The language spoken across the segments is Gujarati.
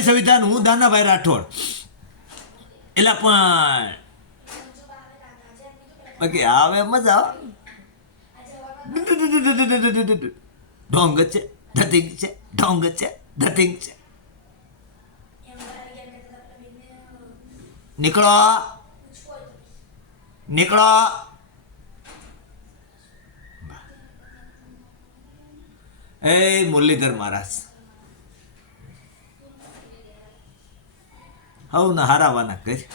જય સંવિધાન, હું દાનાભાઈ રાઠોડ. એલા પણ બાકી આવે મજા. ઢોંગ છે, ધતિંગ છે, ઢોંગ છે, ધતિંગ છે. નીકળો નીકળો. એ મુરલીધર મહારાજ હવ ને હારાવાના કરી.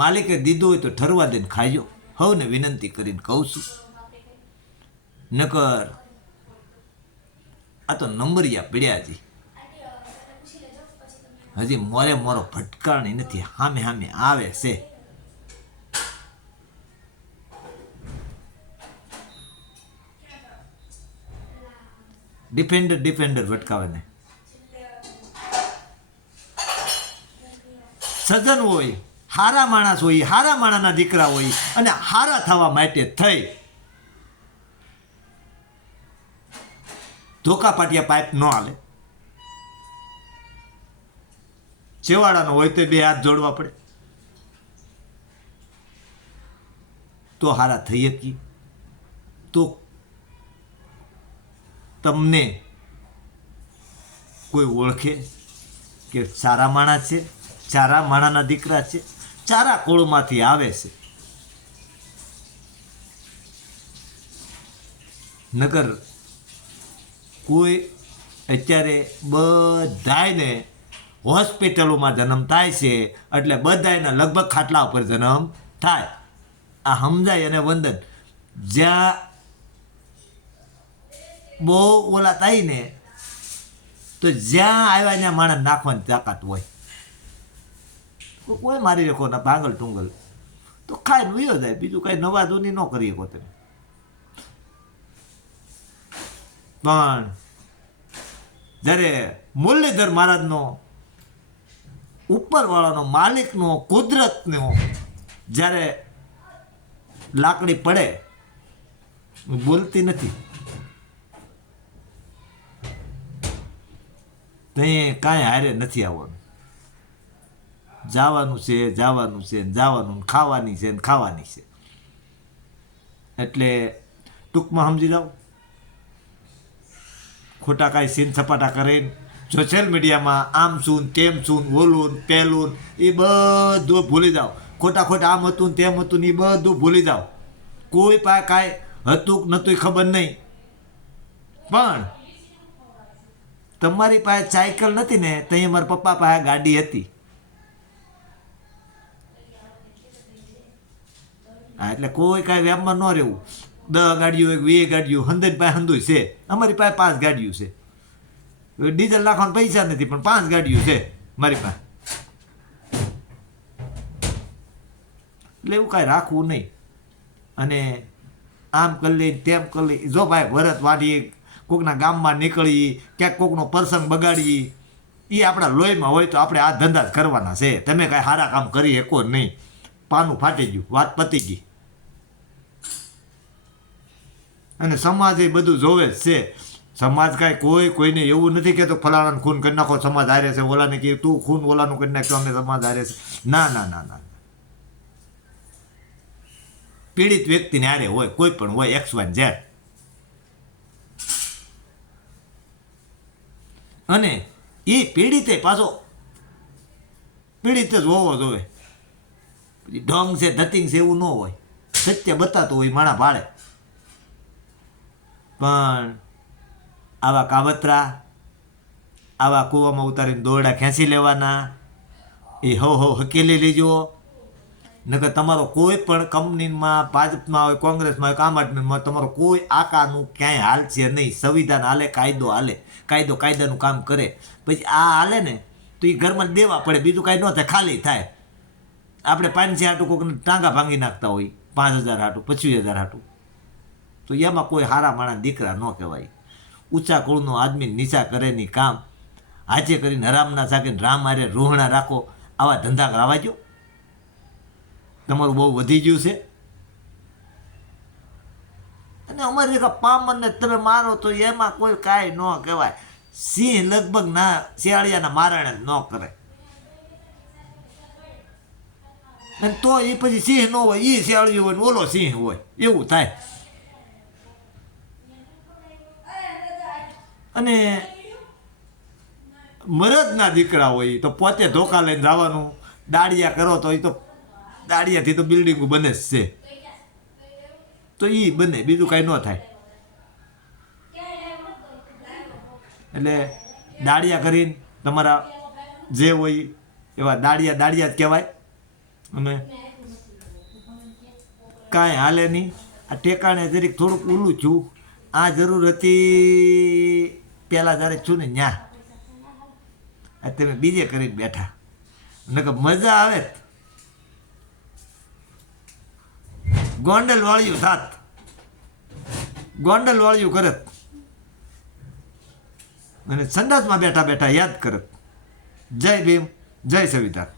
માલિકે દીધું હોય તો ઠરવા દઈને ખાજો. હવ ને વિનંતી કરીને કહું છું. નકર આ તો નંબરિયા પીડ્યા હજી મોરે મોરો ભટકાણી નથી. સામે સામે આવે છે. ડિફેન્ડર ભટકાવે ને. સજ્જન હોય, હારા માણસ હોય, હારા માણાના દીકરા હોય અને હારા થવા માટે થઈ ધોકા પાટિયા પાઇપ ન હાલે. છેવાડાનો હોય તો બે હાથ જોડવા પડે તો હારા થઈ શકી. તો તમને કોઈ ઓળખે કે સારા માણસ છે, ચારા માણાના દીકરા છે, ચારા કોળમાંથી આવે છે. નગર કોઈ અત્યારે બધાયને હોસ્પિટલોમાં જન્મ થાય છે એટલે બધાયના લગભગ ખાટલા ઉપર જન્મ થાય. આ સમજાય અને વંદન જ્યાં બહુ ઓલા થાય ને તો જ્યાં આવ્યા ત્યાં માણસ નાખવાની તાકાત હોય. કોઈ મારી રાખો ના ભાંગલ ટુંગલ તો ખાઈને વયો જાય. બીજું કાંઈ નવા જૂની ન કરી શકો તમે. પણ જ્યારે મુરલીધર મહારાજનો ઉપરવાળાનો માલિકનો કુદરતનો જ્યારે લાકડી પડે બોલતી નથી તો કાંઈ હારે નથી આવવાનું. જવાનું છે જવાનું છે જવાનું, ખાવાની છે ને ખાવાની છે. એટલે ટૂંકમાં સમજી જાઓ. ખોટા કાંઈ સીન સપાટા કરીને સોશિયલ મીડિયામાં આમ શું તેમ શું ઓલું પહેલું એ બધું ભૂલી જાઓ. ખોટા આમ હતું તેમ હતું ને એ બધું ભૂલી જાઓ. કોઈ પાસે કાંઈ હતું નહોતું ખબર નહીં. પણ તમારી પાસે સાયકલ નથી ને તો મારા પપ્પા પાસે ગાડી હતી. હા એટલે કોઈ કાંઈ વ્યામમાં ન રહેવું. 10 ગાડીઓ 20 ગાડીઓ હંદન પાસે હંદુય છે. અમારી પાસે 5 ગાડીઓ છે. ડીઝલ નાખવાના પૈસા નથી પણ 5 ગાડીઓ છે મારી પાસે. એટલે એવું કાંઈ રાખવું નહીં. અને આમ કરી લઈ તેમ કરી લઈ. જો ભાઈ વરત વાડી કોકના ગામમાં નીકળી ક્યાંક કોકનો પ્રસંગ બગાડી એ આપણા લોહીમાં હોય તો આપણે આ ધંધા જ કરવાના છે. તમે કાંઈ સારા કામ કરી શકો નહીં. પાનું ફાટી ગયું, વાત પતી ગઈ. અને સમાજ એ બધું જોવે જ છે. સમાજ કાંઈ કોઈને એવું નથી કહેતો ફલાણાને ખૂન કરી નાખો સમાજ હારે છે, ઓલાને કહે તું ખૂન ઓલાનું કરી નાખતો અમે સમાજ હારે છે. ના ના ના ના. પીડિત વ્યક્તિને હારે હોય કોઈ પણ હોય XYZ. અને એ પીડિતે પાછો પીડિત જ હોવો જોઈએ. ઢોંગ છે ધતિંગ છે એવું ન હોય. સત્ય બતાતું હોય માણા ભાડે. પણ આવા કાવતરા, આવા કૂવામાં ઉતારીને દોરડા ખેંચી લેવાના એ હવ હકેલી લેજો. નકર તમારો કોઈ પણ કંપનીમાં, ભાજપમાં હોય, કોંગ્રેસમાં હોય, આમ આદમીમાં તમારો કોઈ આકાનું ક્યાંય હાલ છે નહીં. સંવિધાન હાલે, કાયદો હાલે. કાયદો કાયદાનું કામ કરે. પછી આ હાલે ને તો એ ઘરમાં દેવા પડે. બીજું કાંઈ ન થાય, ખાલી થાય. આપણે 500 હાટું કોઈકને ટાંગા ભાંગી નાખતા હોય, 5000 હાટું, 25000 હાટું. તો એમાં કોઈ હારા માણા દીકરા ન કહેવાય. ઊંચા કુળનો આદમી નીચા કરેની કામ આજે કરીને હરામના સાકીને રામ હારે રોહણા રાખો. આવા ધંધા કરાવા જો. તમારું બહુ વધી ગયું છે. અને અમારી પામરને તમે મારો તો એમાં કોઈ કાંઈ ન કહેવાય. સિંહ લગભગ ના શિયાળિયાના મારણે જ ન કરે. અને તો એ પછી સિંહ ન હોય, એ શિયાળિયો હોય ને ઓલો સિંહ હોય, એવું થાય. અને મરદના દીકરા હોય તો પોતે ધોકા લઈને જવાનું. દાડિયા કરો તો એ તો દાડિયાથી તો બિલ્ડિંગો બને જ છે. તો એ બને, બીજું કાંઈ ન થાય. એટલે દાડિયા કરીને તમારા જે હોય એવા દાડિયા જ કહેવાય. અને કાંઈ હાલે નહીં. આ ટેકાણે જરીક થોડુંક ઊલું છું. આ જરૂર હતી પહેલાં જ્યારે છું ને ન્યા. આ તમે બીજે કરીને બેઠા, નકર મજા આવે. ગોંડલ વાળ્યું થાત, ગોંડલ વાળ્યું કરત અને સંડાસમાં બેઠા બેઠા યાદ કરત. જય ભીમ, જય સંવિધાન.